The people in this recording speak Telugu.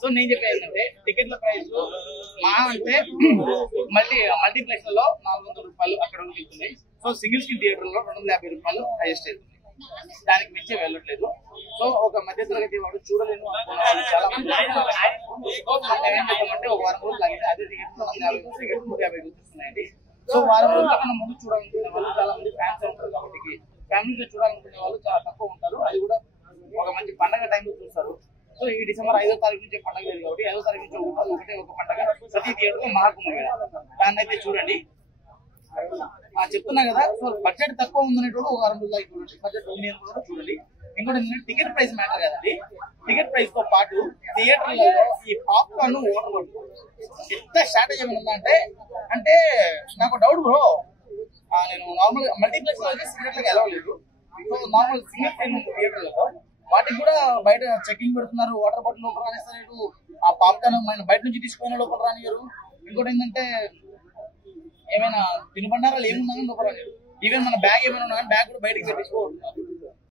సో నేను చెప్పేది ఏంటంటే టికెట్ల ప్రైస్ మా అంటే మల్టీప్లెక్స్ లలో 400 రూపాయలు అక్కడ వెళ్తున్నాయి. సో సింగిల్ స్క్రీన్ థియేటర్ లో 250 రూపాయలు హైయెస్ట్ అవుతుంది. దానికి మించి వెళ్ళట్లేదు. సో ఒక మధ్య తరగతి వాడు చూడలేను చాలా మంది ఏం చేద్దామంటే ఒక వారం రోజులు లాగితే అదే టికెట్ 150 చూపిస్తున్నాయండి. సో వారం రోజుల కన్నా ముందు చూడాలనుకునే వాళ్ళు చాలా మంది ఫ్యాన్స్ ఉంటారు కాబట్టి ఫ్యామిలీతో చూడాలనుకునే వాళ్ళు చాలా తక్కువ ఉంటారు. అది కూడా ఒక మంచి పండగ టైంలో చూస్తారు. సో ఈ డిసెంబర్ 5వ తారీఖు నుంచి పండగ లేదు కాబట్టి 5వ తారీఖు నుంచి ఒక పండగ ప్రతి థియేటర్ మహాకుంభమేళ దాన్ని అయితే చూడండి. చెప్తున్నా కదా. సో బడ్జెట్ తక్కువ ఉందనేటప్పుడు ఒక 6 రోజులు చూడండి, బడ్జెట్ ఉంది కూడా చూడండి. ఇంకోటి టికెట్ ప్రైస్ మ్యాటర్ కదండి. టికెట్ ప్రైస్ తో పాటు థియేటర్లలో ఈ పాప్కార్న్ ఓటర్ కొట్టు ఎంత షార్టేజ్ ఏమైనా ఉందంటే అంటే నాకు డౌట్ బ్రో. నేను నార్మల్ మల్టీప్లెక్స్ లో అయితే థియేటర్లకు వెళ్ళలేదు. సో నార్మల్ సింగిల్ స్క్రీన్ థియేటర్లలో వాటికి కూడా బయట చెకింగ్ పెడుతున్నారు. వాటర్ బాటిల్ లోపల రానిస్తారు. ఆ పాప్కార్న్ బయట నుంచి తీసుకునే లోపల రానియరు. ఇంకోటి ఏంటంటే ఏమైనా తినుబండారాలు ఏమున్నా కానీ లోపల రానియరు. ఈవెన్ మన బ్యాగ్ ఏమైనా ఉన్నా కానీ బ్యాగ్ కూడా బయటకు పెట్టించుకోవాలి.